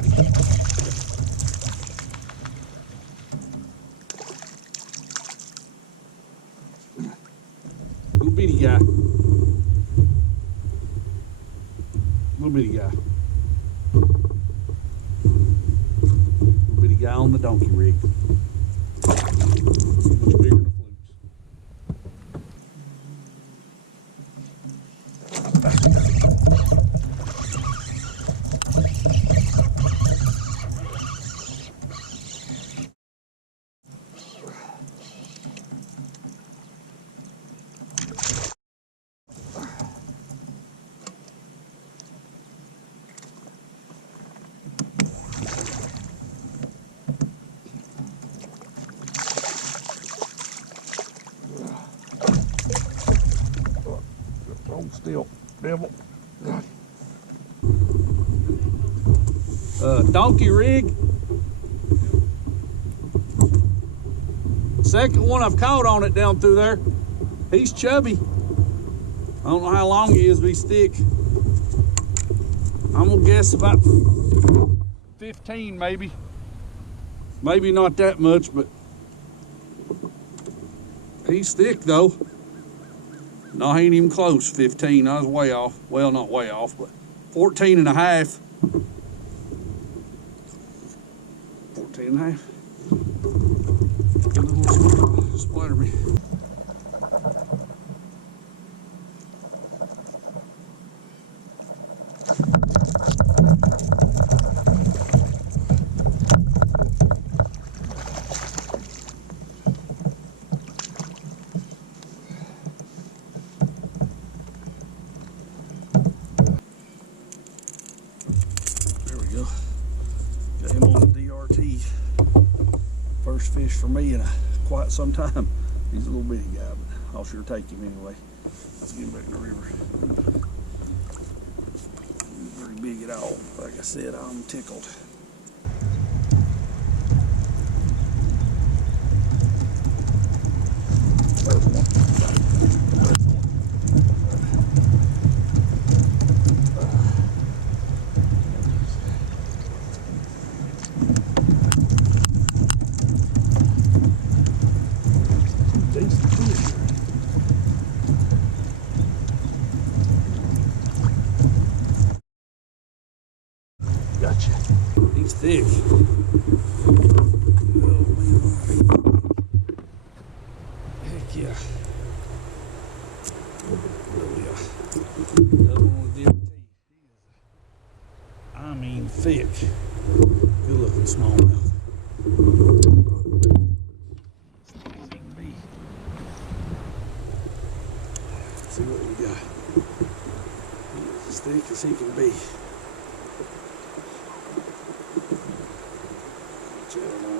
Got him. Little bitty guy. Little bitty guy. Little bitty guy on the donkey rig. Much bigger than the still, devil. Donkey rig. Second one I've caught on it down through there. He's chubby. I don't know how long he is, but he's thick. I'm gonna guess about 15 maybe. Maybe not that much, but he's thick though. No, he ain't even close, 15. I was way off. Well, not way off, but 14 and a half. 14 and a half. Splatter me. Got him on the DRT. First fish for me in quite some time. He's a little bitty guy, but I'll sure take him anyway. Let's get him back in the river. He's very big at all. Like I said, I'm tickled. Gotcha. He's thick. Oh man. Heck yeah. Oh yeah. Another one with DRT. I mean thick. Good looking smallmouth. Let's see what we got. He's as thick as he can be.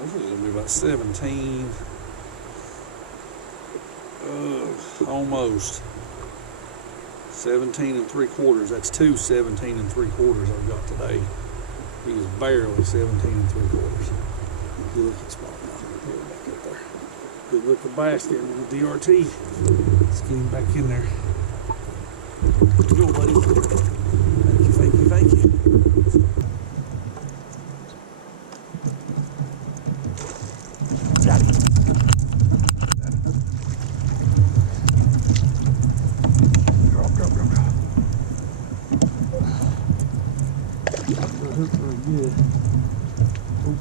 This is gonna be about 17. Almost 17 3/4. That's two 17 3/4 I've got today. He was barely 17 3/4. Good looking smallmouth. Put him back up there. Good looking bass there with the DRT. Let's get him back in there. Go, buddy. Thank you, thank you, thank you. Got it. Drop. The hook very good. Oop.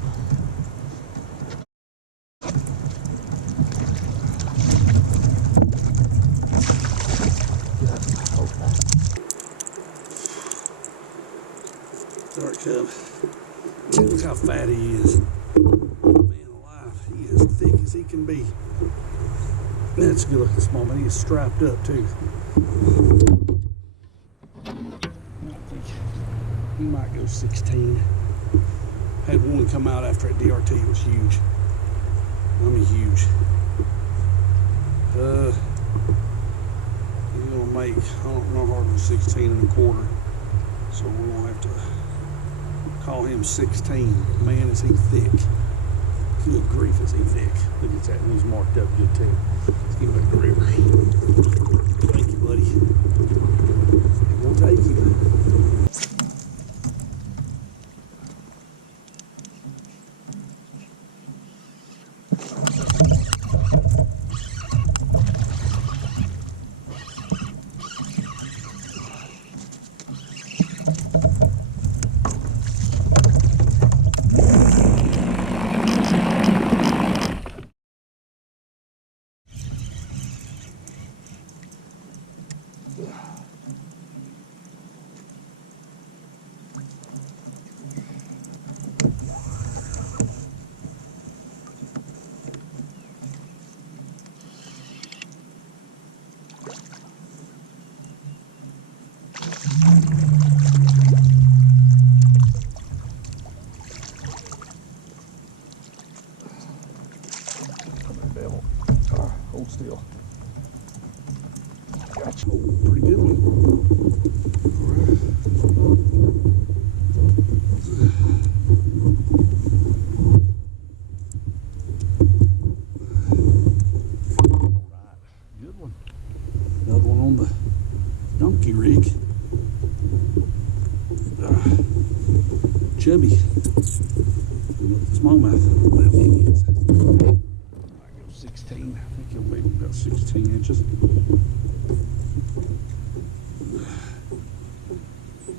Dark cub. Look how fat he is. Man alive, he is thick as he can be. That's a good looking smallmouth. He is striped up too. I think he might go 16. Had one come out after that DRT. It was huge. I mean huge. He's gonna make, I don't know, harder than 16 1/4. So we're gonna have to call him 16. Man, is he thick. Good grief, is he thick. Look at that, and he's marked up good too. Let's get him back to the river. Thank you, buddy. We'll take you. still. Gotcha. Oh, pretty good one. Alright, good one. Another one on the donkey rig. Chubby. Smallmouth. How big he is. I go 16. I think he'll be about 16 inches.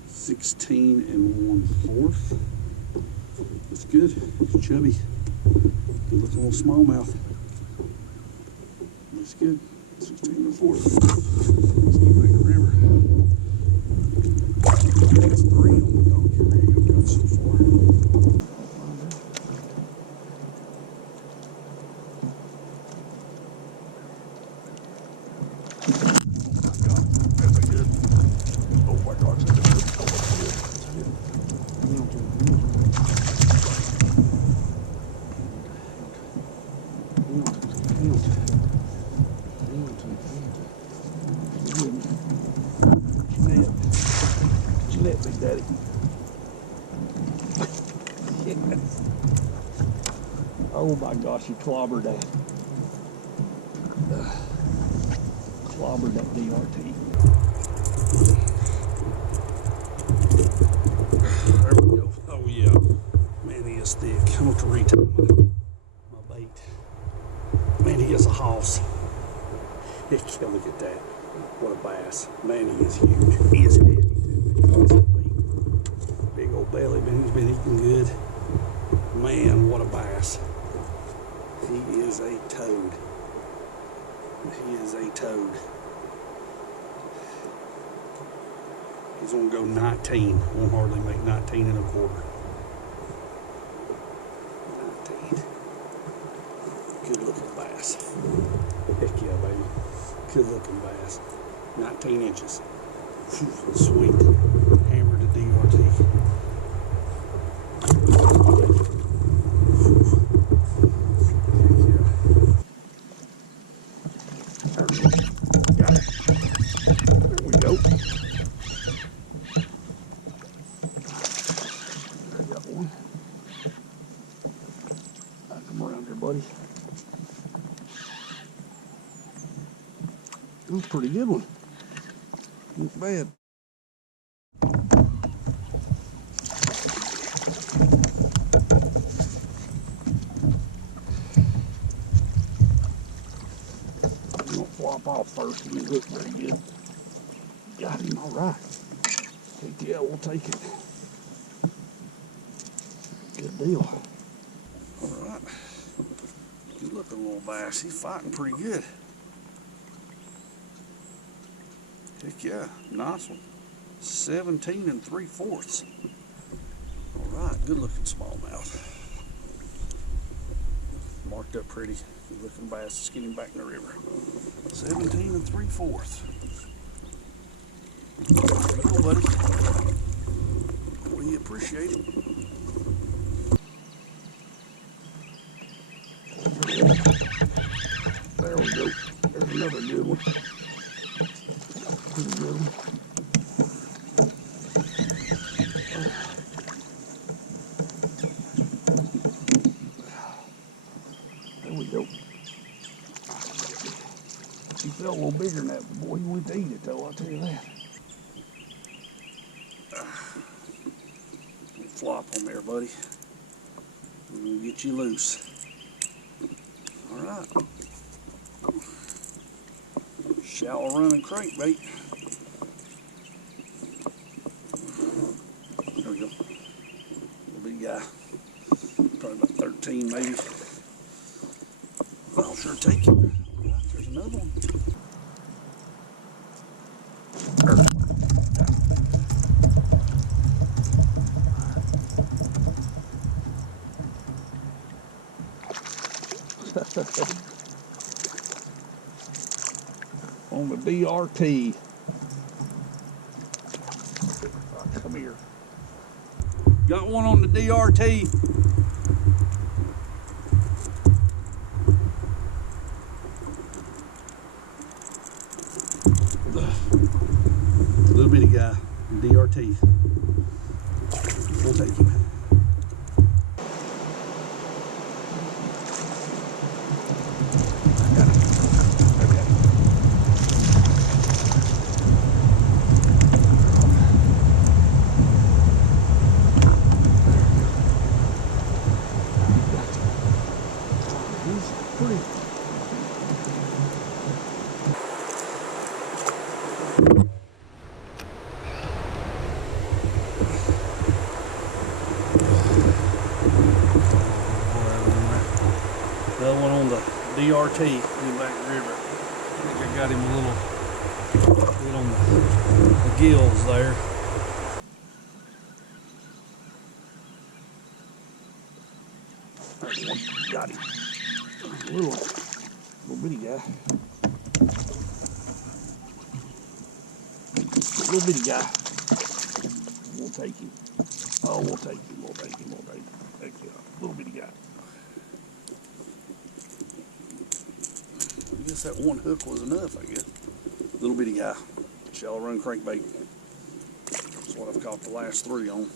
16 1/4. That's good. It's chubby. Good looking little smallmouth. That's good. 16 1/4. Let's get back to the river. That's 3 on the donkey rig I've got so far. Big Daddy. Yes. Oh my gosh, he clobbered that. Clobbered that DRT. There we go. Oh yeah. Man, he is thick. I'm going to retie my bait. Man, he is a hoss. Look at that. What a bass. Man, he is huge. He is heavy. Big old belly, man, he's been eating good. Man, what a bass. He is a toad. He is a toad. He's gonna go 19. Won't hardly make 19 1/4. 19. Good looking bass. Heck yeah, baby. Good looking bass. 19 inches. Sweet. Hammered the DRT. Got it. There we go. I got one. I'll come around here, buddy. That was a pretty good one. Not bad. I'm gonna flop off first and he looked pretty good. Got him all right. Heck yeah, we'll take it. Good deal. All right. Good looking little bass. He's fighting pretty good. Heck yeah, nice one. 17 3/4. All right, good looking smallmouth. Marked up pretty. Good looking bass. Let's get him back in the river. 17 3/4. There you go, buddy. We appreciate it. There we go. There's another good one. Pretty good one. There we go. He felt a little bigger than that, but boy, he went to eat it though, I'll tell you that. Flop on there, buddy. I'm gonna get you loose. All right. Shallow running crankbait. There we go. Little big guy. Probably about 13 maybe. I'll sure take it. All right, there's another one. On the DRT. Come here. Got one on the DRT. teeth. We'll take him. I got him. Okay. He's pretty. Another one on the DRT in back river. I think I got him a little bit on the gills there. There's one. Got him. Little bitty guy. Little bitty guy. We'll take him. Oh, we'll take him. We'll take him. We'll take him. Heck yeah. Little bitty guy. I guess that one hook was enough, I guess. Little bitty guy. Shallow run crankbait. That's what I've caught the last 3 on.